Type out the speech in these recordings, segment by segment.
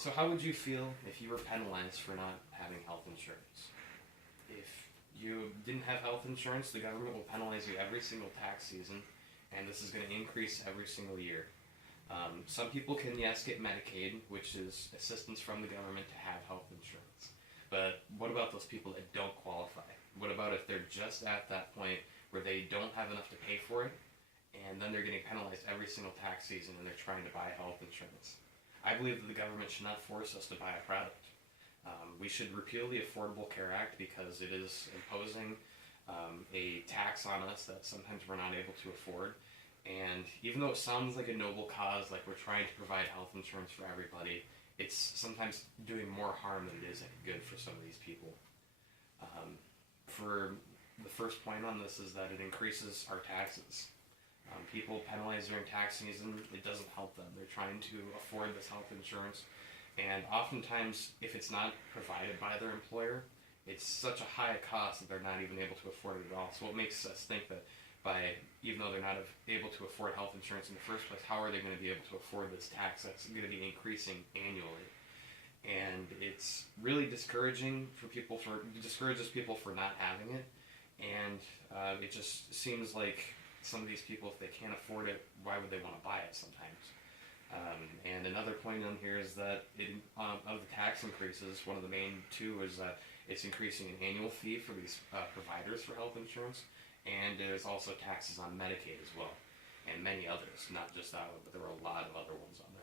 So how would you feel if you were penalized for not having health insurance? If you didn't have health insurance, the government will penalize you every single tax season, and this is going to increase every single year. Some people can, yes, get Medicaid, which is assistance from the government to have health insurance. But what about those people that don't qualify? What about if they're just at that point where they don't have enough to pay for it, and then they're getting penalized every single tax season and they're trying to buy health insurance? I believe that the government should not force us to buy a product. We should repeal the Affordable Care Act because it is imposing a tax on us that sometimes we're not able to afford. And even though it sounds like a noble cause, like we're trying to provide health insurance for everybody, it's sometimes doing more harm than it is good for some of these people. For the first point on this is that it increases our taxes. People penalized during tax season, it doesn't help them. They're trying to afford this health insurance, and oftentimes, if it's not provided by their employer, it's such a high cost that they're not even able to afford it at all. So it makes us think that even though they're not able to afford health insurance in the first place, how are they going to be able to afford this tax that's going to be increasing annually? And it's really discourages people for not having it, and it just seems like some of these people, if they can't afford it, why would they want to buy it sometimes? And another point on here is that of the tax increases, one of the main two is that it's increasing an annual fee for these providers for health insurance, and there's also taxes on Medicaid as well, and many others, not just that one, but there are a lot of other ones on there.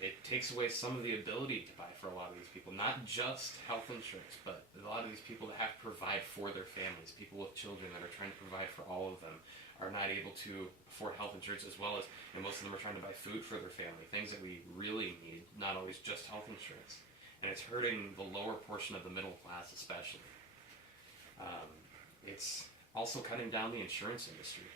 It takes away some of the ability to buy for a lot of these people, not just health insurance, but a lot of these people that have to provide for their families, people with children that are trying to provide for all of them, are not able to afford health insurance as well as, and most of them are trying to buy food for their family, things that we really need, not always just health insurance. And it's hurting the lower portion of the middle class especially. It's also cutting down the insurance industry.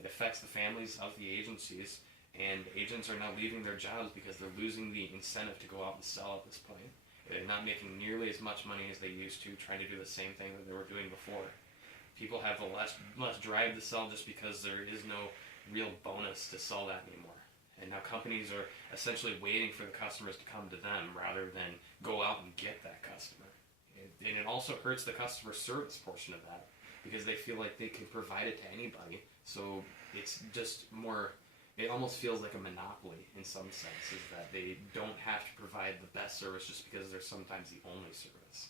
It affects the families of the agencies, and agents are now leaving their jobs because they're losing the incentive to go out and sell at this point. They're not making nearly as much money as they used to, trying to do the same thing that they were doing before. People have less drive to sell just because there is no real bonus to sell that anymore. And now companies are essentially waiting for the customers to come to them rather than go out and get that customer. And it also hurts the customer service portion of that because they feel like they can provide it to anybody. So it's just more... It almost feels like a monopoly in some sense, is that they don't have to provide the best service just because they're sometimes the only service.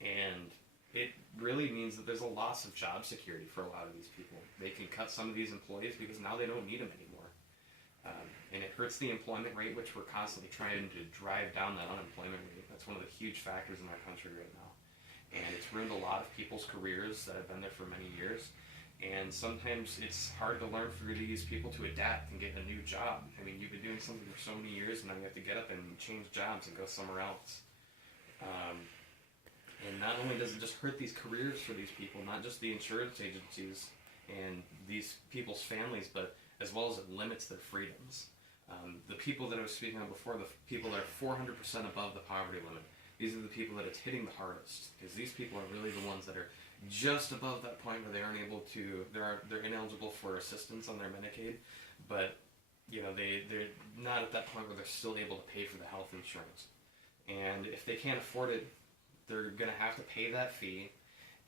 And it really means that there's a loss of job security for a lot of these people. They can cut some of these employees because now they don't need them anymore. And it hurts the employment rate, which we're constantly trying to drive down that unemployment rate. That's one of the huge factors in our country right now. And it's ruined a lot of people's careers that have been there for many years. And sometimes it's hard to learn for these people to adapt and get a new job. I mean, you've been doing something for so many years, and now you have to get up and change jobs and go somewhere else. And not only does it just hurt these careers for these people, not just the insurance agencies and these people's families, but as well as it limits their freedoms. The people that I was speaking of before, the people that are 400% above the poverty limit, these are the people that it's hitting the hardest, because these people are really the ones that are just above that point where they aren't able to, they're ineligible for assistance on their Medicaid, but they're not at that point where they're still able to pay for the health insurance. And if they can't afford it, they're going to have to pay that fee,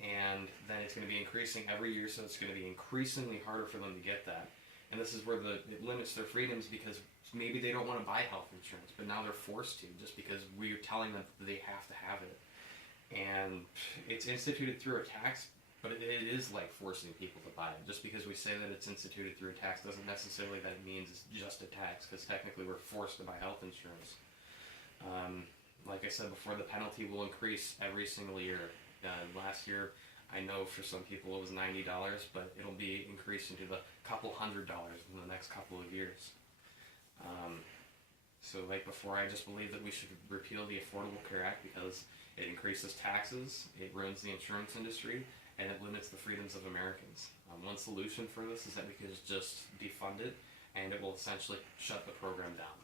and then it's going to be increasing every year, so it's going to be increasingly harder for them to get that. And this is where it limits their freedoms, because maybe they don't want to buy health insurance, but now they're forced to just because we're telling them that they have to have it. And it's instituted through a tax, but it is like forcing people to buy it. Just because we say that it's instituted through a tax doesn't necessarily that it means it's just a tax, because technically we're forced to buy health insurance. Like I said before, the penalty will increase every single year. Last year, I know for some people it was $90, but it'll be increasing to the couple $100 in the next couple of years. So like before, I just believe that we should repeal the Affordable Care Act because it increases taxes, it ruins the insurance industry, and it limits the freedoms of Americans. One solution for this is that we could just defund it, and it will essentially shut the program down.